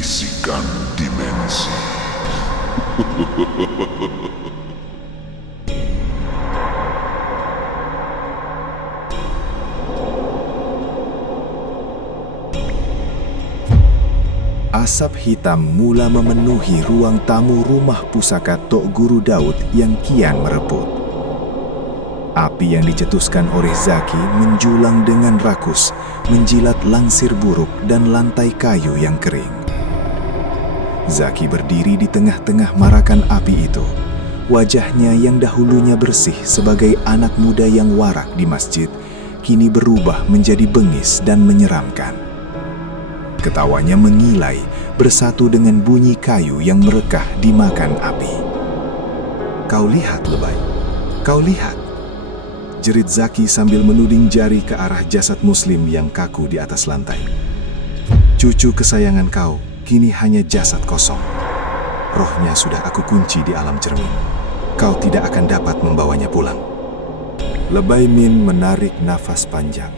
Bisikan Dimensi. Asap hitam mula memenuhi ruang tamu rumah pusaka Tok Guru Daud yang kian mereput. Api yang dicetuskan oleh Zaki menjulang dengan rakus, menjilat langsir buruk dan lantai kayu yang kering. Zaki berdiri di tengah-tengah marakan api itu. Wajahnya yang dahulunya bersih sebagai anak muda yang warak di masjid, kini berubah menjadi bengis dan menyeramkan. Ketawanya mengilai bersatu dengan bunyi kayu yang merekah dimakan api. "Kau lihat, lebay. Kau lihat," jerit Zaki sambil menuding jari ke arah jasad Muslim yang kaku di atas lantai. "Cucu kesayangan kau kini hanya jasad kosong. Rohnya sudah aku kunci di alam cermin. Kau tidak akan dapat membawanya pulang." Lebay Min menarik nafas panjang.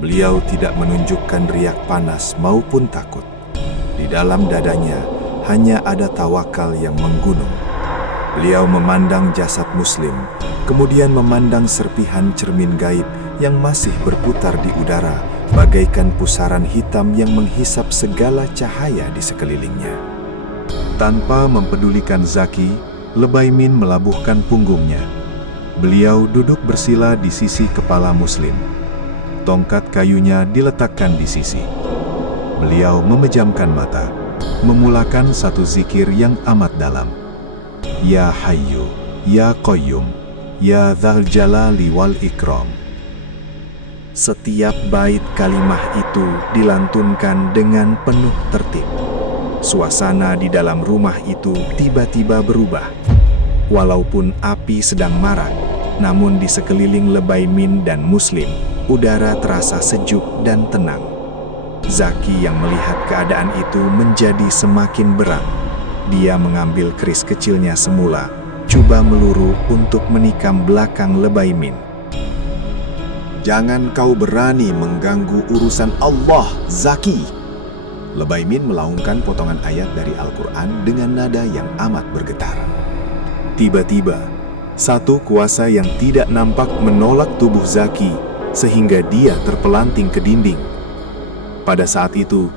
Beliau tidak menunjukkan riak panas maupun takut. Di dalam dadanya hanya ada tawakal yang menggunung. Beliau memandang jasad Muslim, kemudian memandang serpihan cermin gaib yang masih berputar di udara, bagaikan pusaran hitam yang menghisap segala cahaya di sekelilingnya. Tanpa mempedulikan Zaki, Lebay Min melabuhkan punggungnya. Beliau duduk bersila di sisi kepala Muslim. Tongkat kayunya diletakkan di sisi. Beliau memejamkan mata, memulakan satu zikir yang amat dalam. "Ya Hayyu, Ya Qayyum, Ya Dzal Jalali wal Ikram." Setiap bait kalimah itu dilantunkan dengan penuh tertib. Suasana di dalam rumah itu tiba-tiba berubah. Walaupun api sedang marak, namun di sekeliling Lebay Min dan Muslim, udara terasa sejuk dan tenang. Zaki yang melihat keadaan itu menjadi semakin berang. Dia mengambil keris kecilnya semula, coba meluru untuk menikam belakang Lebay Min. "Jangan kau berani mengganggu urusan Allah, Zaki!" Lebay Min melaungkan potongan ayat dari Al-Quran dengan nada yang amat bergetar. Tiba-tiba, satu kuasa yang tidak nampak menolak tubuh Zaki, sehingga dia terpelanting ke dinding. Pada saat itu,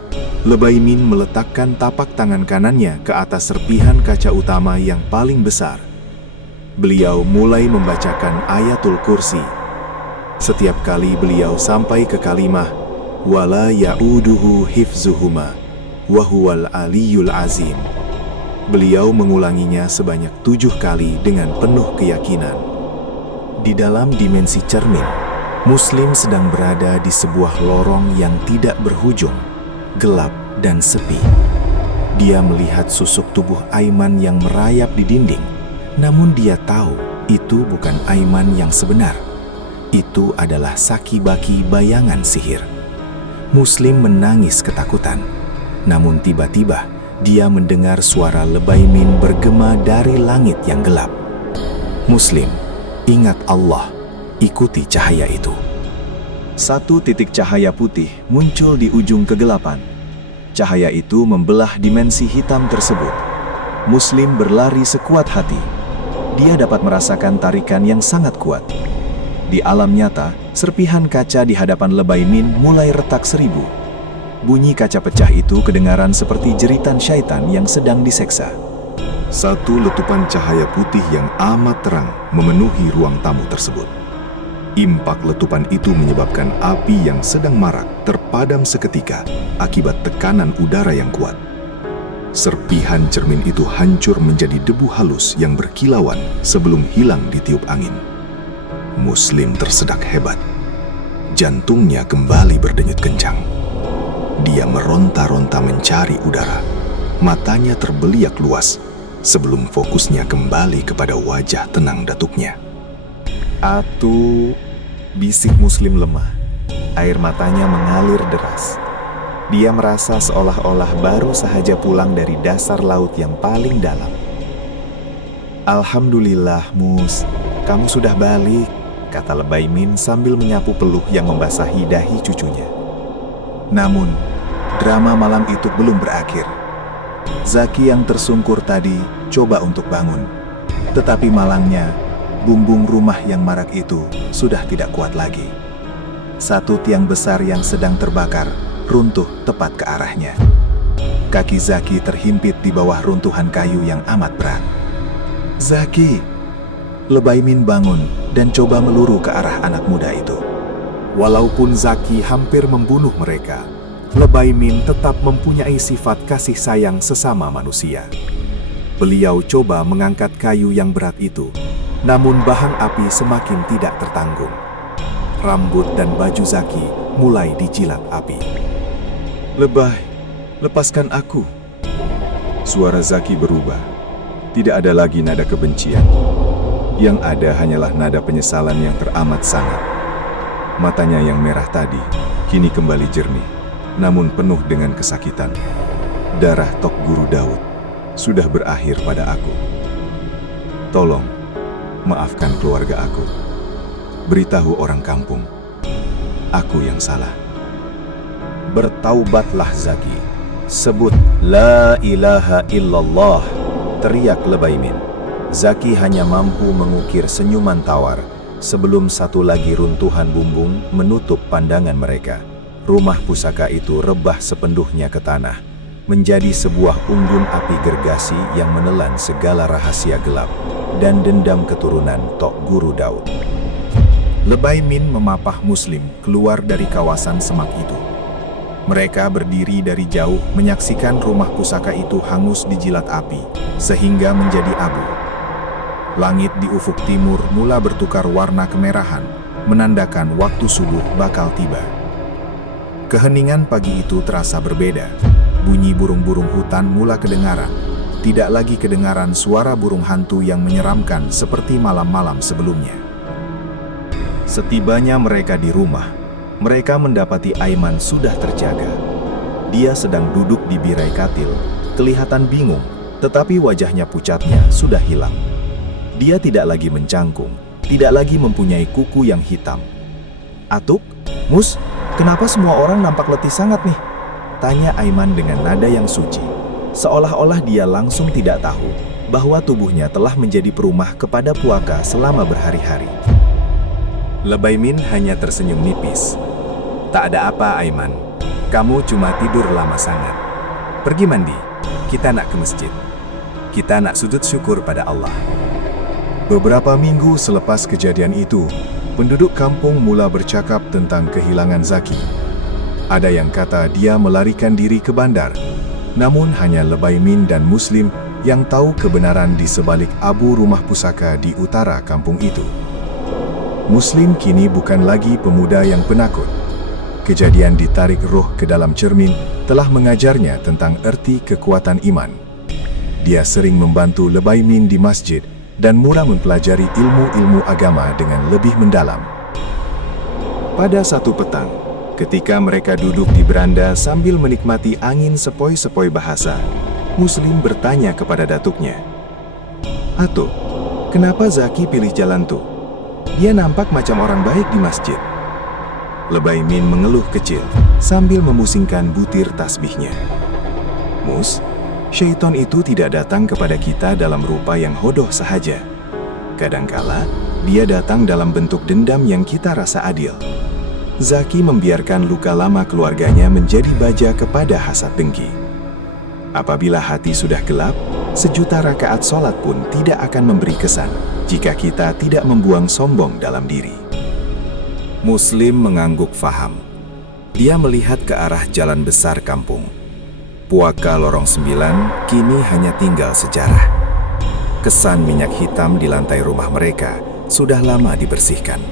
Lebay Min meletakkan tapak tangan kanannya ke atas serpihan kaca utama yang paling besar. Beliau mulai membacakan ayatul kursi. Setiap kali beliau sampai ke kalimah, "Wala ya'uduhu hifzuhuma, wahuwal aliyul azim." Beliau mengulanginya sebanyak 7 kali dengan penuh keyakinan. Di dalam dimensi cermin, Muslim sedang berada di sebuah lorong yang tidak berhujung, gelap dan sepi. Dia melihat susuk tubuh Aiman yang merayap di dinding, namun dia tahu itu bukan Aiman yang sebenar. Itu adalah Saki-Baki bayangan sihir. Muslim menangis ketakutan, namun tiba-tiba dia mendengar suara Lebay Min bergema dari langit yang gelap. "Muslim, ingat Allah. Ikuti cahaya itu." Satu titik cahaya putih muncul di ujung kegelapan. Cahaya itu membelah dimensi hitam tersebut. Muslim berlari sekuat hati. Dia dapat merasakan tarikan yang sangat kuat. Di alam nyata, serpihan kaca di hadapan Lebay Min mulai retak 1000. Bunyi kaca pecah itu kedengaran seperti jeritan syaitan yang sedang diseksa. Satu letupan cahaya putih yang amat terang memenuhi ruang tamu tersebut. Impak letupan itu menyebabkan api yang sedang marak terpadam seketika akibat tekanan udara yang kuat. Serpihan cermin itu hancur menjadi debu halus yang berkilauan sebelum hilang ditiup angin. Muslim tersedak hebat. Jantungnya kembali berdenyut kencang. Dia meronta-ronta mencari udara. Matanya terbeliak luas sebelum fokusnya kembali kepada wajah tenang datuknya. "Atu," bisik Muslim lemah. Air matanya mengalir deras. Dia merasa seolah-olah baru sahaja pulang dari dasar laut yang paling dalam. "Alhamdulillah, Mus, kamu sudah balik," kata Lebay Min sambil menyapu peluh yang membasahi dahi cucunya. Namun, drama malam itu belum berakhir. Zaki yang tersungkur tadi coba untuk bangun. Tetapi malangnya, bumbung rumah yang marak itu sudah tidak kuat lagi. Satu tiang besar yang sedang terbakar runtuh tepat ke arahnya. Kaki Zaki terhimpit di bawah runtuhan kayu yang amat berat. "Zaki!" Lebaimin bangun dan coba meluru ke arah anak muda itu. Walaupun Zaki hampir membunuh mereka, Lebaimin tetap mempunyai sifat kasih sayang sesama manusia. Beliau coba mengangkat kayu yang berat itu, namun bahang api semakin tidak tertanggung. Rambut dan baju Zaki mulai dijilat api. "Lebay, lepaskan aku." Suara Zaki berubah. Tidak ada lagi nada kebencian. Yang ada hanyalah nada penyesalan yang teramat sangat. Matanya yang merah tadi kini kembali jernih, namun penuh dengan kesakitan. Darah Tok Guru Daud sudah berakhir pada aku. Tolong, maafkan keluarga aku. Beritahu orang kampung, aku yang salah. "Bertaubatlah Zaki. Sebut La ilaha illallah," teriak Lebaimin. Zaki hanya mampu mengukir senyuman tawar sebelum satu lagi runtuhan bumbung menutup pandangan mereka. Rumah pusaka itu rebah sepenuhnya ke tanah, menjadi sebuah unggun api gergasi yang menelan segala rahasia gelap dan dendam keturunan Tok Guru Daud. Lebaimin memapah Muslim keluar dari kawasan semak itu. Mereka berdiri dari jauh menyaksikan rumah pusaka itu hangus dijilat api, sehingga menjadi abu. Langit di ufuk timur mula bertukar warna kemerahan, menandakan waktu subuh bakal tiba. Keheningan pagi itu terasa berbeda. Bunyi burung-burung hutan mula kedengaran. Tidak lagi kedengaran suara burung hantu yang menyeramkan seperti malam-malam sebelumnya. Setibanya mereka di rumah, mereka mendapati Aiman sudah terjaga. Dia sedang duduk di birai katil, kelihatan bingung, tetapi wajahnya pucatnya sudah hilang. Dia tidak lagi mencangkung, tidak lagi mempunyai kuku yang hitam. "Atuk, Mus, kenapa semua orang nampak letih sangat nih?" tanya Aiman dengan nada yang suci. Seolah-olah dia langsung tidak tahu bahwa tubuhnya telah menjadi perumah kepada puaka selama berhari-hari. Lebaimin hanya tersenyum nipis. "Tak ada apa, Aiman. Kamu cuma tidur lama sangat. Pergi mandi, kita nak ke masjid. Kita nak sujud syukur pada Allah." Beberapa minggu selepas kejadian itu, penduduk kampung mula bercakap tentang kehilangan Zaki. Ada yang kata dia melarikan diri ke bandar, namun hanya Lebaimin dan Muslim yang tahu kebenaran di sebalik abu rumah pusaka di utara kampung itu. Muslim kini bukan lagi pemuda yang penakut. Kejadian ditarik roh ke dalam cermin telah mengajarnya tentang erti kekuatan iman. Dia sering membantu Lebaimin di masjid dan mula mempelajari ilmu-ilmu agama dengan lebih mendalam. Pada satu petang, ketika mereka duduk di beranda sambil menikmati angin sepoi-sepoi bahasa, Muslim bertanya kepada datuknya, "Atuk, kenapa Zaki pilih jalan tuh? Dia nampak macam orang baik di masjid." Lebaimin mengeluh kecil sambil memusingkan butir tasbihnya. "Mus, syaitan itu tidak datang kepada kita dalam rupa yang hodoh sahaja. Kadangkala, dia datang dalam bentuk dendam yang kita rasa adil. Zaki membiarkan luka lama keluarganya menjadi baja kepada hasad dengki. Apabila hati sudah gelap, sejuta rakaat sholat pun tidak akan memberi kesan jika kita tidak membuang sombong dalam diri." Muslim mengangguk faham. Dia melihat ke arah jalan besar kampung. Puaka Lorong 9 kini hanya tinggal sejarah. Kesan minyak hitam di lantai rumah mereka sudah lama dibersihkan.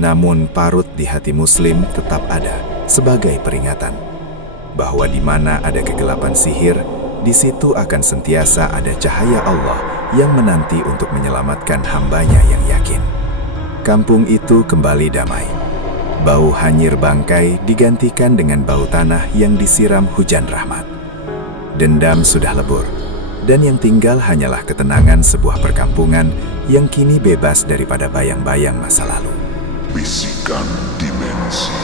Namun parut di hati Muslim tetap ada sebagai peringatan bahwa di mana ada kegelapan sihir, di situ akan sentiasa ada cahaya Allah yang menanti untuk menyelamatkan hambanya yang yakin. Kampung itu kembali damai. Bau hanyir bangkai digantikan dengan bau tanah yang disiram hujan rahmat. Dendam sudah lebur, dan yang tinggal hanyalah ketenangan sebuah perkampungan yang kini bebas daripada bayang-bayang masa lalu. Bisikan Dimensi.